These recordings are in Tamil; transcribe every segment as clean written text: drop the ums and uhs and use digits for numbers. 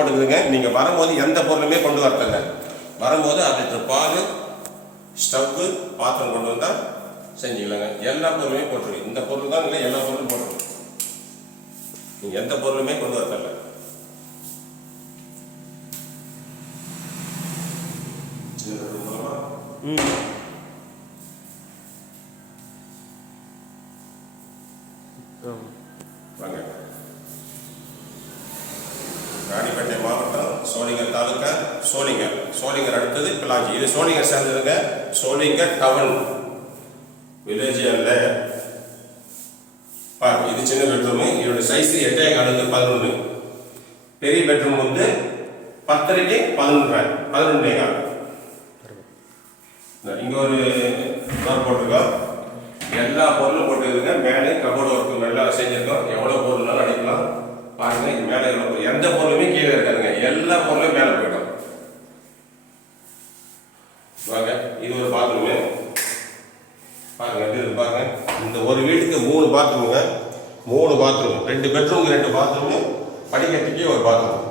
போட்டுக்குதுங்க. நீங்கள் வரும்போது எந்த பொருளுமே கொண்டு வரதில்ல. வரும்போது 1 லிட்டர் பால், ஸ்டவ்வு, பாத்திரம் கொண்டு வந்தால் செஞ்சுக்கலாங்க. எல்லா பொருளுமே போட்டுருக்கு. இந்த பொருள் தான் இல்லை, எல்லா பொருளும் போட்டுருக்கு. நீங்கள் எந்த பொருளுமே கொண்டு வரதில்ல. வாங்க. ராணிப்பேட்டை மாவட்டம், சோளிங்கர் தாலுக்கா, சோளிங்கர் அடுத்தது பிளாஞ்சி. இது சோளிங்கர் சேர்ந்ததுங்க. சோளிங்கர் டவுன் வில்லேஜ் அல்ல. பாருங்க, இது சின்ன பெட்ரூமு. இதோட சைஸ் 8.4 பெரிய பெட்ரூம் வந்து 10:30 11:11. இங்க ஒரு டோர் போட்டிருக்கோம். எல்லா பொருளும் போட்டுருக்குங்க. மேலே கபோர்டு ஒர்க்கு நல்லா செஞ்சிருக்கோம். எவ்வளவு பொருள்னாலும் அடிக்கலாம். பாருங்க, இது மேலே எந்த பொருளுமே கீழே இருக்காதுங்க. எல்லா பொருளும் மேலே போயிடும். வாங்க, இது ஒரு பாத்ரூமு. பாருங்க, இது பாருங்க. இந்த ஒரு வீட்டுக்கு 3 பாத்ரூமுங்க. 3 பாத்ரூம், 2 பெட்ரூம், 2 பாத்ரூமு, படிக்கட்டுக்கே ஒரு பாத்ரூம்.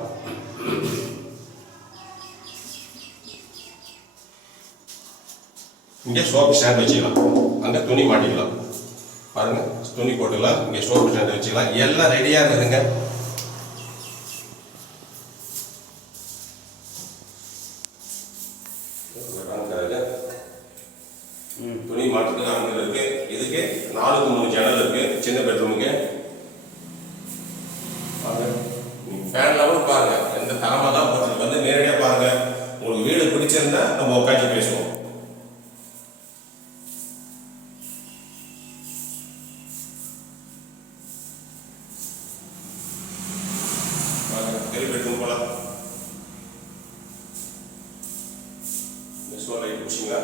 இங்கே சோப்பு ஸ்டாண்ட் வச்சுக்கலாம். அங்கே துணி மாட்டிக்கலாம். பாருங்க, துணி போட்டுக்கலாம். இங்கே சோப்பு ஸ்டாண்ட் வச்சுக்கலாம். எல்லாம் ரெடியாக இருக்குதுங்க. துணி மாட்டுறதுக்கு அங்கே இருக்கு. இதுக்கு 4க்கு 3 ஜன்னல் இருக்கு. சின்ன பெட்ரூமுக்கு ஃபேன்லாம் கூட பாருங்க, எந்த தரமாக தான் போட்டு வந்து நேரடியாக பாருங்க. உங்களுக்கு வீடு பிடிச்சிருந்தா நம்ம உட்காந்து பேசுவோம். பெரிய பெட்ரூம் போலாம். சோலைட் பிடிச்சிங்க.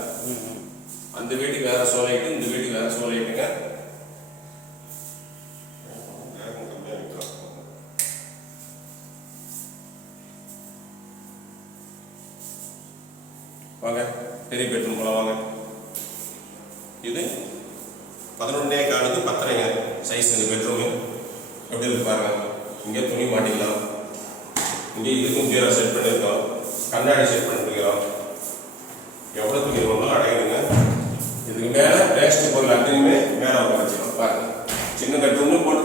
அந்த வீட்டுக்கு வேற சோலைட்டு, இந்த வீட்டுக்கு வேற சோலைட்டுங்க. வாங்க, பெரிய பெட்ரூம் போலாம். வாங்க, இது 11.4க்கு 10:30 சைஸ். இந்த பெட்ரூமு எப்படி இருக்கு பாருங்க. இங்கே துணி மாட்டிக்கலாம். இங்கே இதுக்கும் ஜீரோ செட் பண்ணியிருக்கோம். கண்ணாடி செட் பண்ணிருக்கிறோம். எவ்வளோ துணி வேணும் அடையுதுங்க. இதுக்கு மேலே வேஸ்ட் பொருள் அங்கேயுமே மேலே வச்சுக்கலாம். பாருங்க, சின்ன பெட்ரூம்னு போட்டு